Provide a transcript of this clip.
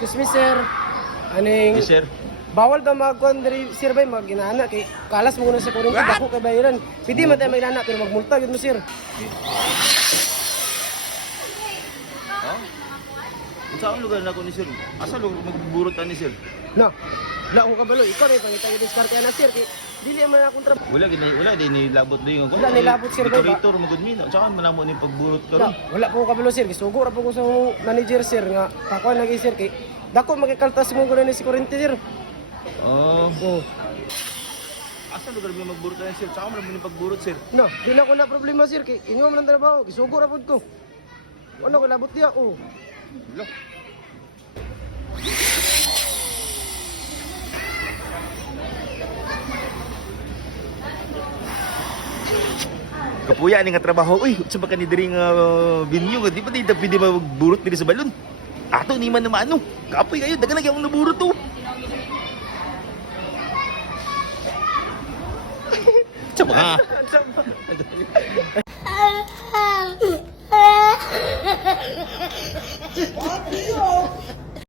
excuse me sir. Aning Yes, sir. bawal daw magkuhan diri sir bay maginana kay kalas mo na sa kuryente dako kay bayaran. Pwede man tayo maginana pero magmulta gyud mo sir. Ha? Saan lugar na ko ni sir? Asa lugar magburot ni sir? No. Wala ko kabalo, ikaw rin pangitang i-discard na sir kay dili man akong trabaho. Wala din nilabot din ako. Wala nilabot, sir, ba? Decorator magud mi. Saan man mo ni pagburot ka ron? Wala po ko kabalo sir, gisugo ra po ko sa manager sir nga pakuan lagi sir kay dako magikaltas mo gud ni si kuryente sir. Oh. Oh. Asa lugar mi magburot ni sir? Saan man mo ni pagburot sir? No, di na ko na problema sir kay inyo man ang trabaho, gisugo ra pud ko. Ano ko labot diya oh. Lo. Kapuya ni nga trabaho. Uy, sa ba ni diri nga venue nga di pa di pwede magburot diri sa balon. Ato ni man naman ano. Kapoy kayo dagan lagi akong naburot to. Tsaba ka. What?